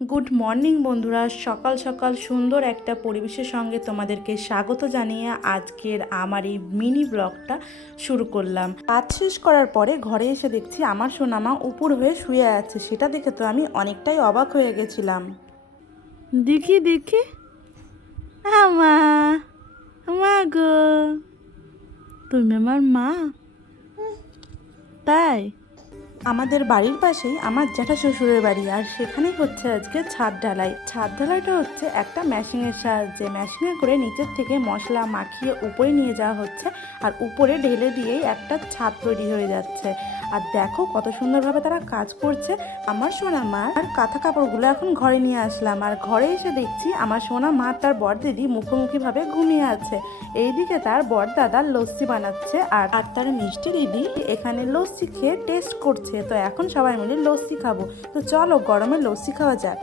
Good morning বন্ধুরা, সকাল সকাল সুন্দর একটা পরিবেশের সঙ্গে তোমাদেরকে স্বাগত জানিয়ে আজকের আমার এই মিনি ব্লগটা শুরু করলাম। কাজ শেষ করার পরে ঘরে এসে দেখছি আমার সোনামা উপর হয়ে শুয়ে আছে। সেটা দেখে তো আমি অনেকটাই অবাক হয়ে গেছিলাম। দেখি দেখি, আমা মা গো, তুমি আমার মা? তাই? আমাদের বাড়ির পাশেই আমার জ্যাঠা শ্বশুরের বাড়ি, আর সেখানেই হচ্ছে আজকে ছাদ ঢালাই। ছাদ ঢালাইটা হচ্ছে একটা মেশিনের সাহায্যে, মেশিনে করে নিচের থেকে মশলা মাখিয়ে উপরে নিয়ে যাওয়া হচ্ছে, আর উপরে ঢেলে দিয়েই একটা ছাদ তৈরি হয়ে যাচ্ছে। আর দেখো কত সুন্দরভাবে তারা কাজ করছে। আমার সোনা মা আর কাঁথা কাপড়গুলো এখন ঘরে নিয়ে আসলাম, আর ঘরে এসে দেখছি আমার সোনা মা তার বর দিদি মুখোমুখিভাবে ঘুমিয়ে আছে। এইদিকে তার বর দাদা লস্যি বানাচ্ছে, আর তার মিষ্টি দিদি এখানে লস্যি খেয়ে টেস্ট করছে। তো এখন সবাই মিলে লস্যি খাবো। তো চলো গরমে লস্যি খাওয়া যাক।